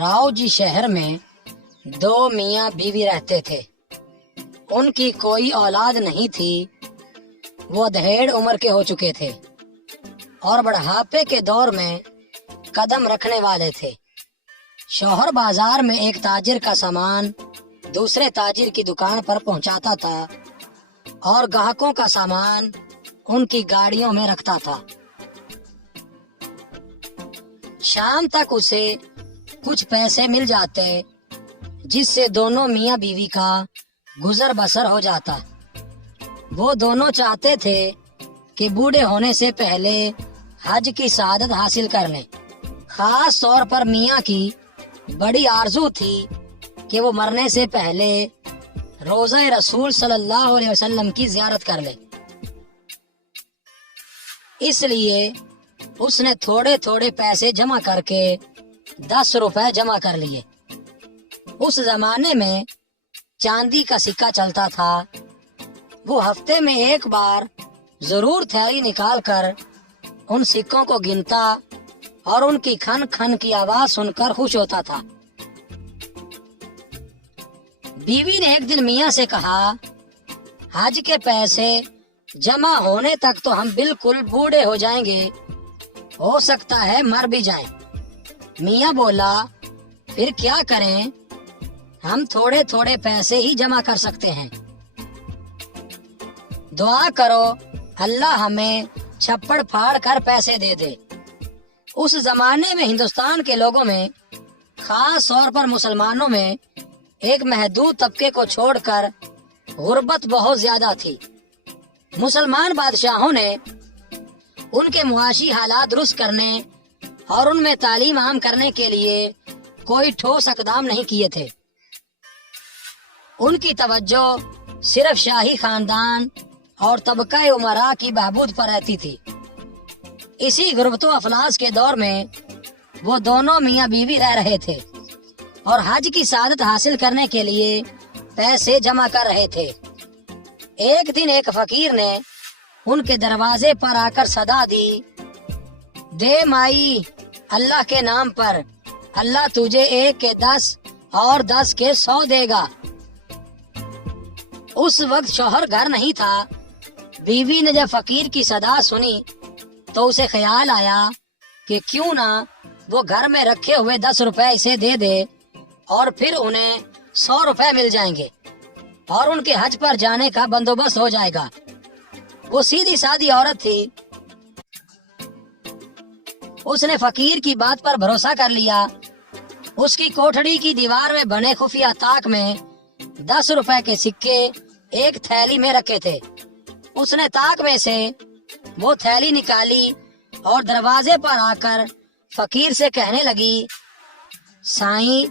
रावजी शहर में दो मियाँ बीवी रहते थे। उनकी कोई औलाद नहीं थी। वो अधेड़ उम्र के हो चुके थे और बुढ़ापे के दौर में कदम रखने वाले थे। शौहर बाजार में एक ताजिर का सामान दूसरे ताजिर की दुकान पर पहुंचाता था और ग्राहकों का सामान उनकी गाड़ियों में रखता था। शाम तक उसे कुछ पैसे मिल जाते जिससे दोनों मियाँ बीवी का गुजर बसर हो जाता। वो दोनों चाहते थे कि बूढ़े होने से पहले हज की शहादत हासिल कर लें। खास तौर पर मियाँ की बड़ी आरजू थी कि वो मरने से पहले रोज़ा रसूल सल्लल्लाहु अलैहि वसल्लम की ज़ियारत कर ले। इसलिए उसने थोड़े थोड़े पैसे जमा करके 10 रुपए जमा कर लिए। उस जमाने में चांदी का सिक्का चलता था। वो हफ्ते में एक बार जरूर थैली निकाल कर उन सिक्कों को गिनता और उनकी खन खन की आवाज सुनकर खुश होता था। बीवी ने एक दिन मियाँ से कहा, हज के पैसे जमा होने तक तो हम बिल्कुल बूढ़े हो जाएंगे, हो सकता है मर भी जाएं। मियाँ बोला, फिर क्या करें, हम थोड़े थोड़े पैसे ही जमा कर सकते हैं। दुआ करो अल्लाह हमें छप्पड़ फाड़ कर पैसे दे दे। उस जमाने में हिंदुस्तान के लोगों में, खास तौर पर मुसलमानों में, एक महदूद तबके को छोड़कर गुर्बत बहुत ज्यादा थी। मुसलमान बादशाहों ने उनके मुआशी हालात दुरुस्त करने और उनमें तालीम आम करने के लिए कोई ठोस इक़दाम नहीं किए थे। उनकी तवज्जो सिर्फ शाही खानदान और तबका उमरा की बहबूद पर रहती थी। इसी गुर्बतो अफलास के दौर में वो दोनों मियाँ बीवी रह रहे थे और हज की शहादत हासिल करने के लिए पैसे जमा कर रहे थे। एक दिन एक फकीर ने उनके दरवाजे पर आकर सदा दी, दे माई, अल्लाह के नाम पर, अल्लाह तुझे 1 के 10 और 10 के 100 देगा। उस वक्त शौहर घर नहीं था। बीवी ने जब फकीर की सदा सुनी तो उसे ख्याल आया कि क्यों ना वो घर में रखे हुए 10 रुपए इसे दे दे और फिर उन्हें 100 रुपए मिल जाएंगे और उनके हज पर जाने का बंदोबस्त हो जाएगा। वो सीधी सादी औरत थी। उसने फकीर की बात पर भरोसा कर लिया। उसकी कोठड़ी की दीवार में बने खुफिया ताक में 10 रुपए के सिक्के एक थैली में रखे थे। उसने ताक में से वो थैली निकाली और दरवाजे पर आकर फकीर से कहने लगी, साईं,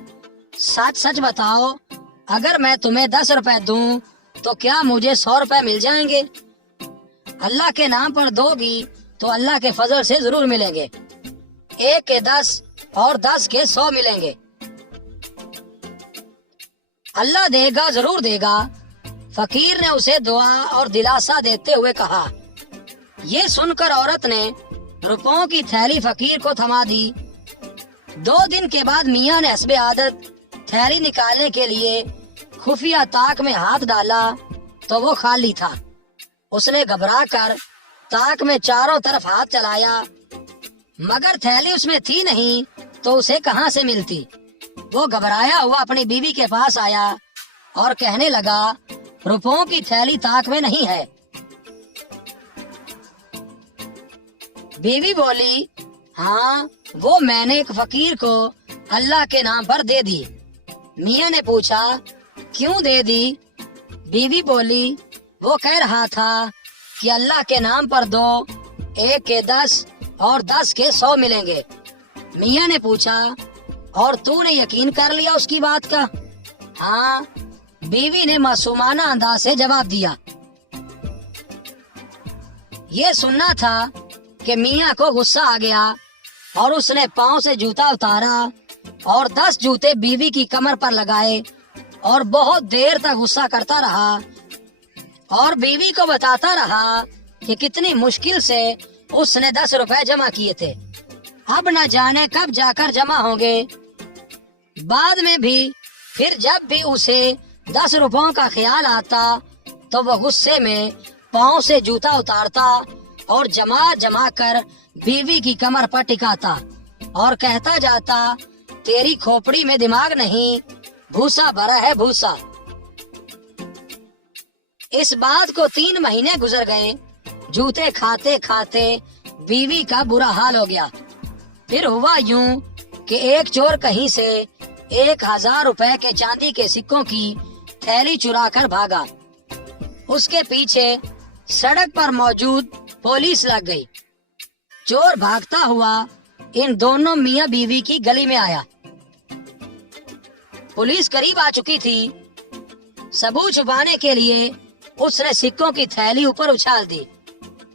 सच सच बताओ, अगर मैं तुम्हें 10 रुपए दूं तो क्या मुझे 100 रुपए मिल जाएंगे? अल्लाह के नाम पर दोगी तो अल्लाह के फजल से जरूर मिलेंगे। 1 के 10 और 10 के 100 मिलेंगे। अल्लाह देगा, जरूर देगा। फकीर ने उसे दुआ और दिलासा देते हुए कहा। ये सुनकर औरत ने रुपयों की थैली फकीर को थमा दी। 2 दिन के बाद मियाँ ने हस्बे आदत थैली निकालने के लिए खुफिया ताक में हाथ डाला तो वो खाली था। उसने घबरा कर ताक में चारों तरफ हाथ चलाया, मगर थैली उसमें थी नहीं तो उसे कहाँ से मिलती। वो घबराया हुआ अपनी बीवी के पास आया और कहने लगा, रुपयों की थैली ताक में नहीं है। बीवी बोली, हाँ, वो मैंने एक फकीर को अल्लाह के नाम पर दे दी। मियाँ ने पूछा, क्यों दे दी? बीवी बोली, वो कह रहा था कि अल्लाह के नाम पर दो, 1 के 10 और 10 के 100 मिलेंगे। मियाँ ने पूछा, और तूने यकीन कर लिया उसकी बात का? हाँ, बीवी ने मासूमाना अंदाज से जवाब दिया। ये सुनना था कि मियाँ को गुस्सा आ गया और उसने पाँव से जूता उतारा और 10 जूते बीवी की कमर पर लगाए और बहुत देर तक गुस्सा करता रहा और बीवी को बताता रहा कि कितनी मुश्किल से उसने 10 रुपए जमा किए थे, अब न जाने कब जाकर जमा होंगे। बाद में भी फिर जब भी उसे 10 रुपयों का ख्याल आता तो वह गुस्से में पाँव से जूता उतारता और जमा जमा कर बीवी की कमर पर टिकाता और कहता जाता, तेरी खोपड़ी में दिमाग नहीं, भूसा भरा है भूसा। इस बात को 3 महीने गुजर गए। जूते खाते खाते बीवी का बुरा हाल हो गया। फिर हुआ यूं कि एक चोर कहीं से 1000 रुपए के चांदी के सिक्कों की थैली चुरा कर भागा। उसके पीछे सड़क पर मौजूद पुलिस लग गई। चोर भागता हुआ इन दोनों मियां बीवी की गली में आया। पुलिस करीब आ चुकी थी। सबूत छुपाने के लिए उसने सिक्कों की थैली ऊपर उछाल दी।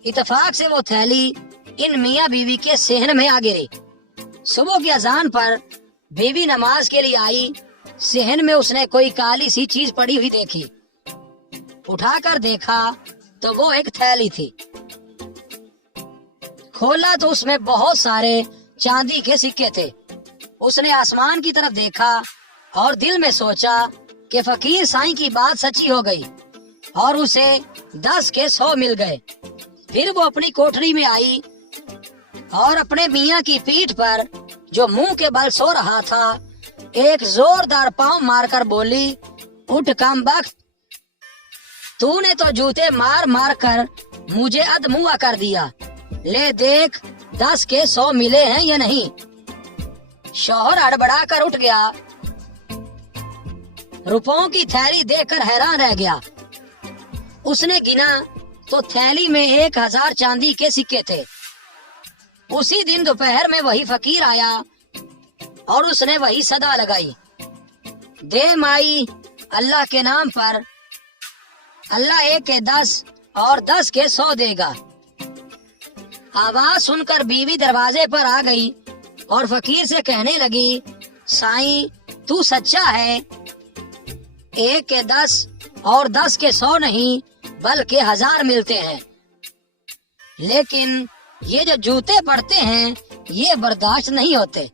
इत्तेफाक से वो थैली इन मियां बीवी के सेहन में आ गिरी। सुबह की अजान पर बीवी नमाज के लिए आई। सेहन में उसने कोई काली सी चीज पड़ी हुई देखी। उठाकर देखा तो वो एक थैली थी। खोला तो उसमें बहुत सारे चांदी के सिक्के थे। उसने आसमान की तरफ देखा और दिल में सोचा कि फकीर साईं की बात सच्ची हो गई और उसे 10 के 100 मिल गए। फिर वो अपनी कोठरी में आई और अपने मियाँ की पीठ पर जो मुंह के बल सो रहा था एक जोरदार पांव मारकर बोली, उठ कमबख्त, तूने तो जूते मार मार कर मुझे अधमुआ कर दिया। ले देख 10 के 100 मिले हैं या नहीं। शौहर हड़बड़ा कर उठ गया। रुपयों की थैली देखकर हैरान रह गया। उसने गिना तो थैली में 1000 चांदी के सिक्के थे। उसी दिन दोपहर में वही फकीर आया और उसने वही सदा लगाई, दे माई अल्लाह के नाम पर, अल्लाह 1 के 10 और 10 के 100 देगा। आवाज सुनकर बीवी दरवाजे पर आ गई और फकीर से कहने लगी, साईं तू सच्चा है, 1 के 10 और 10 के 100 नहीं बल्कि 1000 मिलते हैं, लेकिन ये जो जूते पड़ते हैं ये बर्दाश्त नहीं होते।